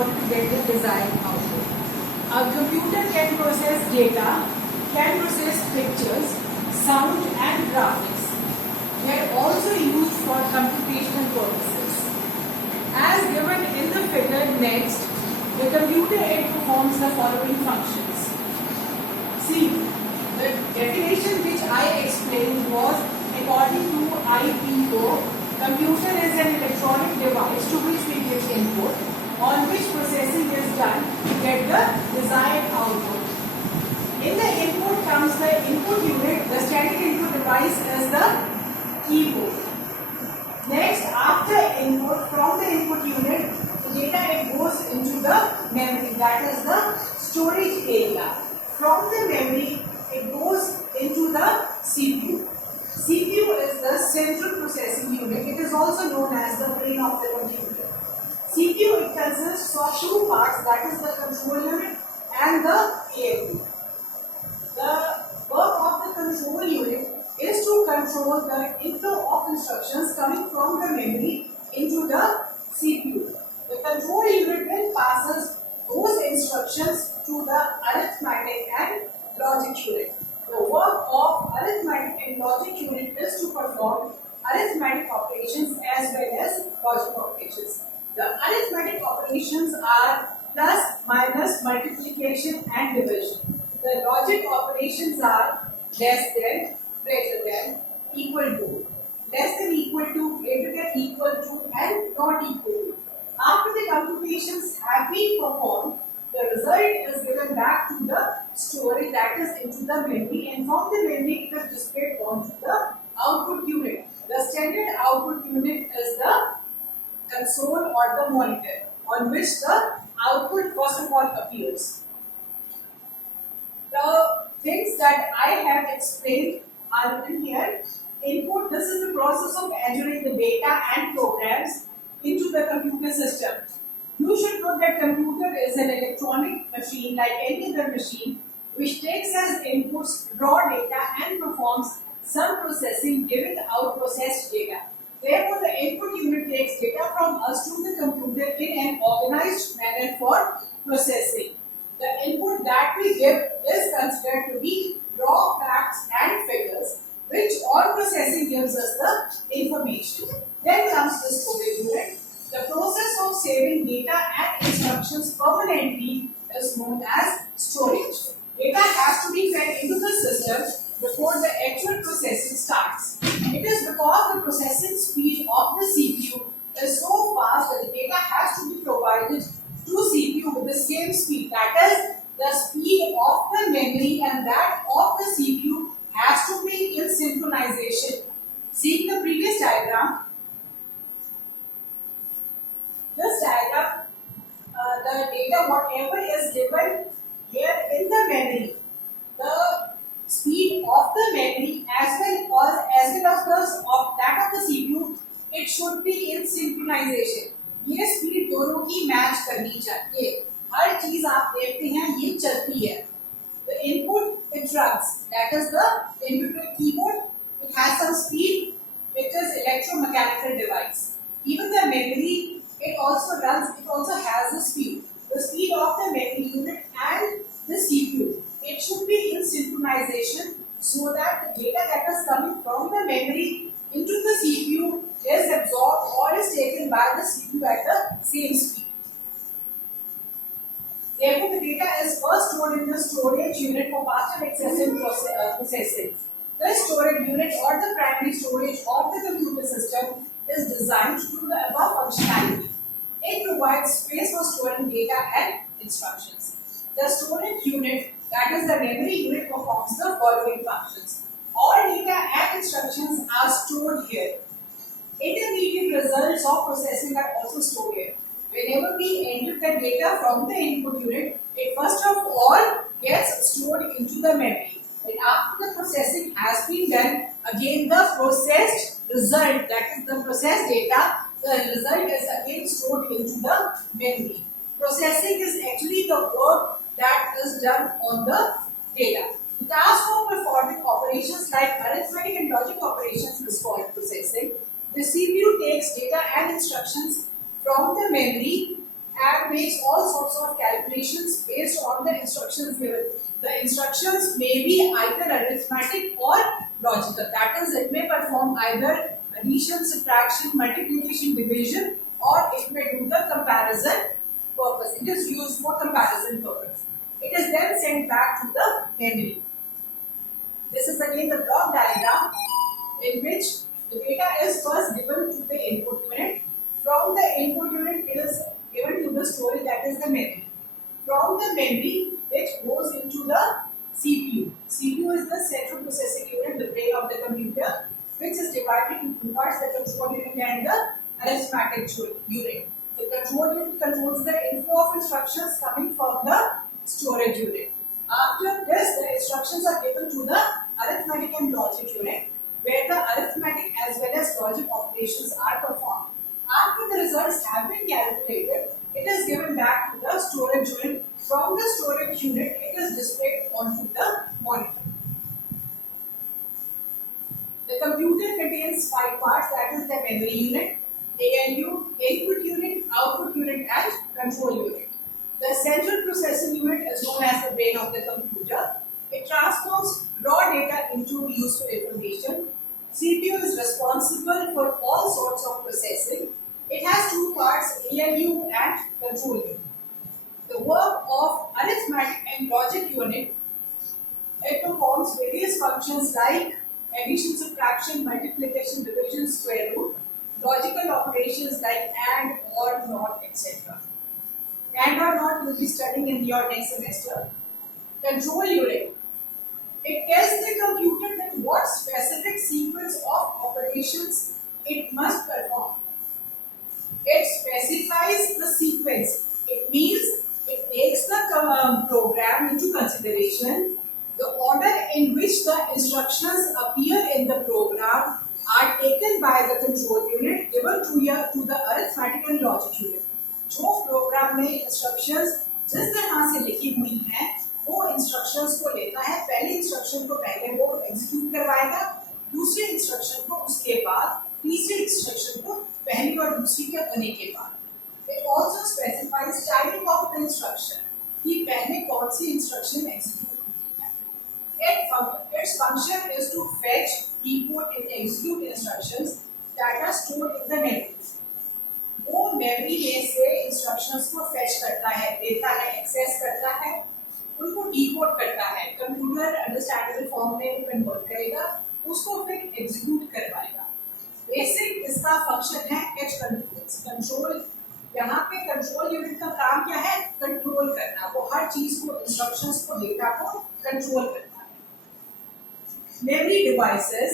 order to get the desired output. A computer can process data, can process pictures, sound and graphics. They are also used for computational purposes. As given in the figure next, the computer performs the following functions. See, the definition which I explained was according to IPO, computer is an electronic device to which we give input, on which processing is done to get the desired output. In the input comes the input unit. The standard input device is the keyboard. Next, after input, from the input unit, the data it goes into the memory, that is the storage area. From the memory, it goes into the CPU. CPU is the central processing unit. It is also known as the brain of the computer. CPU it consists of two parts, that is the control unit and the ALU. The work of the control unit is to control the inflow of instructions coming from the memory into the CPU. The control unit then passes those instructions to the arithmetic and logic unit. The work of arithmetic and logic unit is to perform arithmetic operations as well as logic operations. The arithmetic operations are plus, minus, multiplication and division. The logic operations are less than, greater than, equal to, less than equal to, greater than equal to and not equal to. After the computations have been performed, the result is given back to the storage, that is into the memory, and from the memory it is displayed onto the output unit. The standard output unit is the console or the monitor on which the output first of all appears. The things that I have explained are written here. Input, this is the process of entering the data and programs into the computer system. You should know that computer is an electronic machine like any other machine which takes as inputs raw data and performs some processing giving out processed data. Therefore, the input unit takes data from us to the computer in an organized manner for processing. The input that we give is considered to be raw facts and figures, which on processing gives us the information. Then comes the storage unit. The process of saving data and instructions permanently is known as storage. Data has to be fed into the system before the actual processing starts. It is because the processing speed of the CPU is so fast that the data has to be provided to CPU with the same speed. That is, the speed of the memory and that of the CPU has to be in synchronization. See the previous diagram. This diagram, the data whatever is given here in the memory, the speed of the memory as well as that of the CPU, it should be in synchronization. ये speed दोनों की match करनी चाहिए. हर चीज आप देखते हैं ये चलती है. The input it runs, that is the input keyboard. It has some speed, which is electromechanical device. Even the memory, it also runs. It also has the speed. The speed of the memory unit and the CPU. It should be in synchronization so that the data that is coming from the memory into the CPU is absorbed or is taken by the CPU at the same speed. Therefore, the data is first stored in the storage unit for faster accessing processing. The storage unit or the primary storage of the computer system is designed to do the above functionality. It provides space for storing data and instructions. The storage unit, that is the memory unit, performs the following functions. All data and instructions are stored here. Intermediate results of processing are also stored here. Whenever we enter the data from the input unit, it first of all gets stored into the memory. And after the processing has been done, again the processed result, that is the processed data, the result is again stored into the memory. Processing is actually the work that is done on the data. The task of performing operations like arithmetic and logic operations is called processing. The CPU takes data and instructions from the memory and makes all sorts of calculations based on the instructions given. The instructions may be either arithmetic or logical. That is, it may perform either addition, subtraction, multiplication, division, or it may do the comparison purpose. It is used for comparison purpose. It is then sent back to the memory. This is again the block diagram in which the data is first given to the input unit. From the input unit, it is given to the storage, that is the memory. From the memory, it goes into the CPU. CPU is the central processing unit, the brain of the computer, which is divided into two parts, the control unit and the arithmetic unit. The control unit controls the inflow of instructions coming from the storage unit. After this, the instructions are given to the arithmetic and logic unit, where the arithmetic as well as logic operations are performed. After the results have been calculated, it is given back to the storage unit. From the storage unit, it is displayed onto the monitor. The computer contains 5 parts, that is the memory unit, ALU, input unit, output unit and control unit. The central processing unit is known as the brain of the computer. It transforms raw data into useful information. CPU is responsible for all sorts of processing. It has 2 parts, ALU and control unit. The work of arithmetic and logic unit, it performs various functions like addition, subtraction, multiplication, division, square root, logical operations like AND, OR, NOT, etc. AND or NOT will be studying in your next semester. Control unit, it tells the computer that what specific sequence of operations it must perform. It specifies the sequence. It means it takes the program into consideration. The order in which the instructions appear in the program are taken by the control unit given to the arithmetic and logic unit. जो programme में instructions जिस तरह से लिखी हुई हैं, वो instructions को लेता है. पहले इंस्ट्रक्शन को पहले वो एग्जीक्यूट करवाएगा, दूसरे इंस्ट्रक्शन को उसके बाद, तीसरे इंस्ट्रक्शन को पहली और दूसरी के होने के बाद. It also specifies timing of the instruction कि पहले कौन सी इंस्ट्रक्शन एग्जीक्यूट होनी है. Its function is to fetch, decode and execute instructions that are stored in the memory. वो मेमोरी में से इंस्ट्रक्शंस को फेच करता है, देता है, एक्सेस करता है, उनको डिकोड करता है, कंप्यूटर अंडरस्टैंडेबल फॉर्म में कन्वर्ट करेगा, उसको फिर एग्जीक्यूट करवाएगा. बेसिक इसका फंक्शन है एच कंट्रोल. यहाँ पे कंट्रोल यूनिट का काम क्या है? कंट्रोल करना. वो हर चीज को, इंस्ट्रक्शंस को, डेटा को कंट्रोल करता है. Memory devices,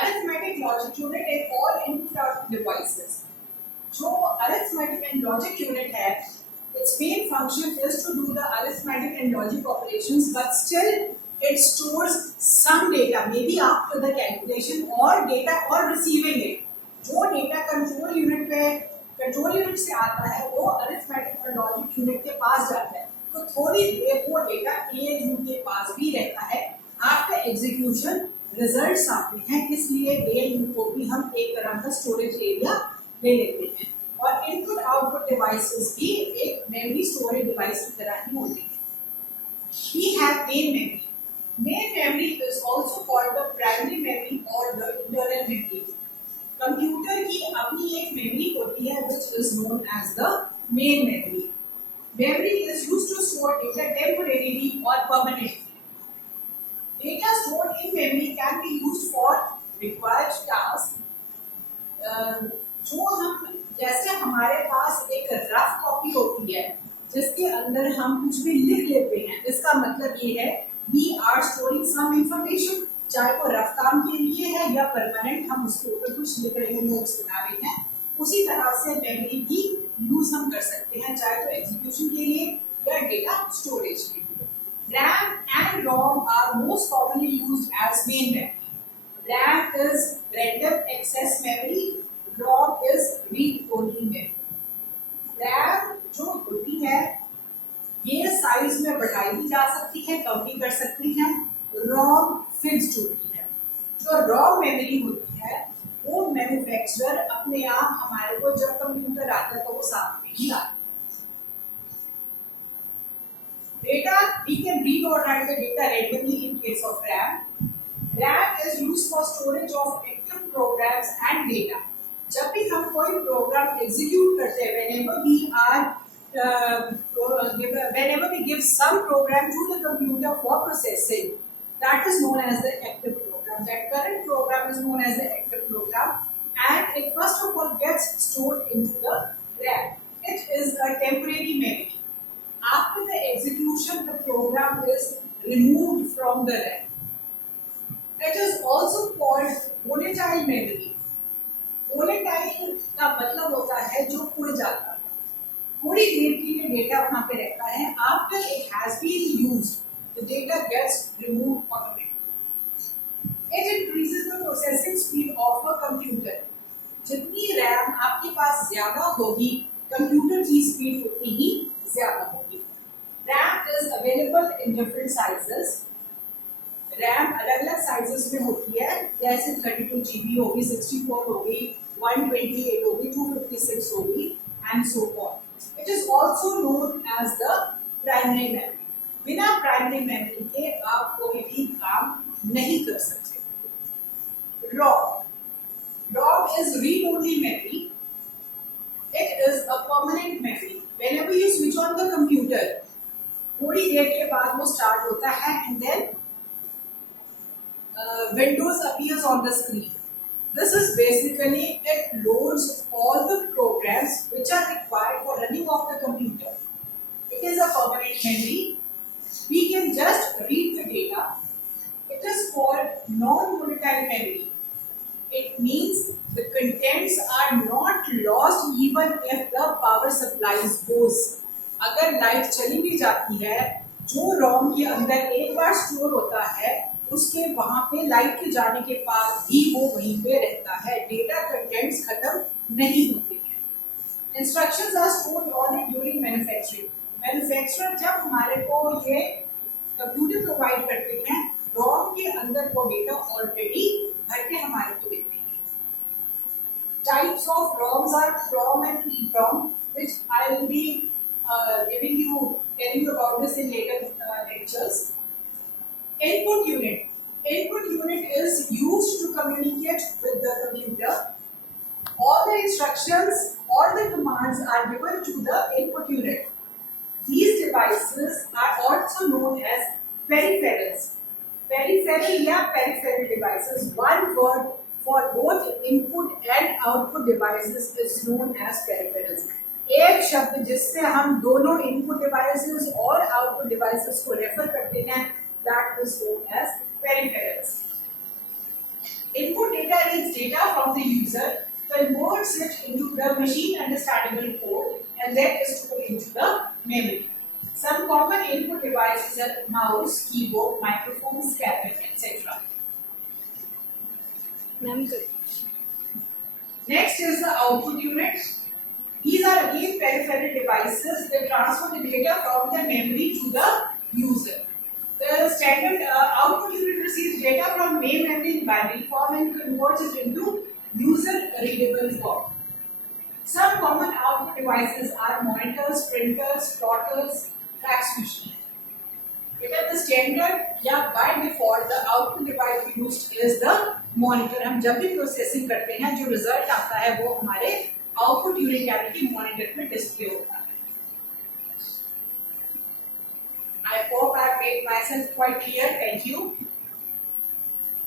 arithmetic, logic unit and all input devices. जो arithmetic and logic unit है, its main function is to do the arithmetic and logic operations, but still it stores some data, maybe after the calculation or data or receiving it. जो data control unit से आता है, वो arithmetic और logic unit के पास जाता है. तो थोड़ी देर वो data ALU के पास भी रहता है. After execution results आते हैं, इसलिए ALU को भी हम एक तरह का storage area ले लेते हैं. और इनपुट आउटपुट डिवाइसेस भी एक मेमोरी स्टोरेज डिवाइस की तरह ही होते हैं. We have main memory. Main memory is also called the primary memory or the internal memory. Computer की अपनी एक मेमोरी होती है which is known as the main memory. Memory is used to store data temporarily or permanently. Data stored in memory can be used for required tasks. जो हम, जैसे हमारे पास एक रफ कॉपी होती है जिसके अंदर हम कुछ भी लिख लेते हैं, इसका मतलब ये है we are storing some information, चाहे वो रफ काम के लिए है या परमानेंट हम उसके ऊपर कुछ लिख रहे हैं, नोट्स बना रहे हैं. उसी तरह से मेमोरी भी यूज हम कर सकते हैं, चाहे तो एग्जीक्यूशन के लिए या डेटा स्टोरेज के लिए. RAM and ROM are most commonly used as main memory. RAM is random access memory. ROM is read-only memory. RAM जो होती है, ये साइज में बढ़ाई भी जा सकती है, कम भी कर सकती है. ROM फिक्स्ड होती है. जो ROM मेमोरी होती है, वो मैन्युफैक्चरर अपने आप हमारे को जब कंप्यूटर आता है तो वो साथ में भी आती है. Data, we can read or write the data randomly in case of RAM. RAM is used for storage of active programs and data. जब भी हम कोई प्रोग्राम एग्जीक्यूट करते हैं, whenever we give some program to the computer for processing, that is known as the active program. That current program is known as the active program, and it first of all gets stored into the RAM. It is a temporary memory. After the execution, the program is removed from the RAM. It is also called volatile memory. Volatile का मतलब होता है जो उड़ जाता है, थोड़ी देर के लिए डेटा वहां पे रहता है. After it has been used, the data gets removed automatically. It increases the processing speed of a computer. जितनी रैम आपके पास ज्यादा होगी, कंप्यूटर की स्पीड उतनी ही ज्यादा होगी. RAM is available in different sizes. RAM अलग अलग साइजेस में होती है, जैसे 32 GB होगी, 64 होगी, 128 होगी, 256 होगी, and so on. It is also known as the primary memory. बिना प्राइमरी मेमोरी के आप कोई भी काम नहीं कर सकते. ROM is read-only memory. It is a permanent memory. Whenever you switch on the computer, थोड़ी देर के बाद वो स्टार्ट होता है, and then Windows appears on the screen. This is basically, it loads all the programs which are required for running of the computer. It is a permanent memory. We can just read the data. It is called non-volatile memory. It means the contents are not lost even if the power supply goes. अगर light चली भी जाती है, जो रोम के अंदर एक बार store होता है, उसके वहां पे लाइट के जाने के बाद भी वो वहीं पे रहता है. डेटा कंटेंट्स खत्म नहीं होते हैं. Instructions are stored only during manufacturing. Manufacturer जब हमारे को ये कंप्यूटर प्रोवाइड करते हैं, रोम के अंदर वो डेटा ऑलरेडी भर के हमारे को देते हैं. Types of ROMs are ROM and EEPROM, which I will be telling you about this in later lectures. Input unit. Input unit is used to communicate with the computer. All the instructions or the commands are given to the input unit. These devices are also known as peripherals. Peripheral या peripheral devices. One word for both input and output devices is known as peripherals. एक शब्द जिससे हम दोनों input devices और output devices को refer करते हैं, that is known as peripherals. Input data is data from the user, converts it into the machine understandable code, and then is stored into the memory. Some common input devices are mouse, keyboard, microphone, scanner, etc. Next is the output unit. These are again peripheral devices that transfer the data from the memory to the user. The standard output unit receives data from main memory in binary form and converts it into user-readable form. Some common output devices are monitors, printers, plotters, fax machine. It is the standard या by default the output device used is the monitor. हम जब भी processing करते हैं, जो result आता है वो हमारे आउटपुट यूनिट यानी कि मॉनिटर में डिस्प्ले होता है. I hope I have made myself quite clear. Thank you.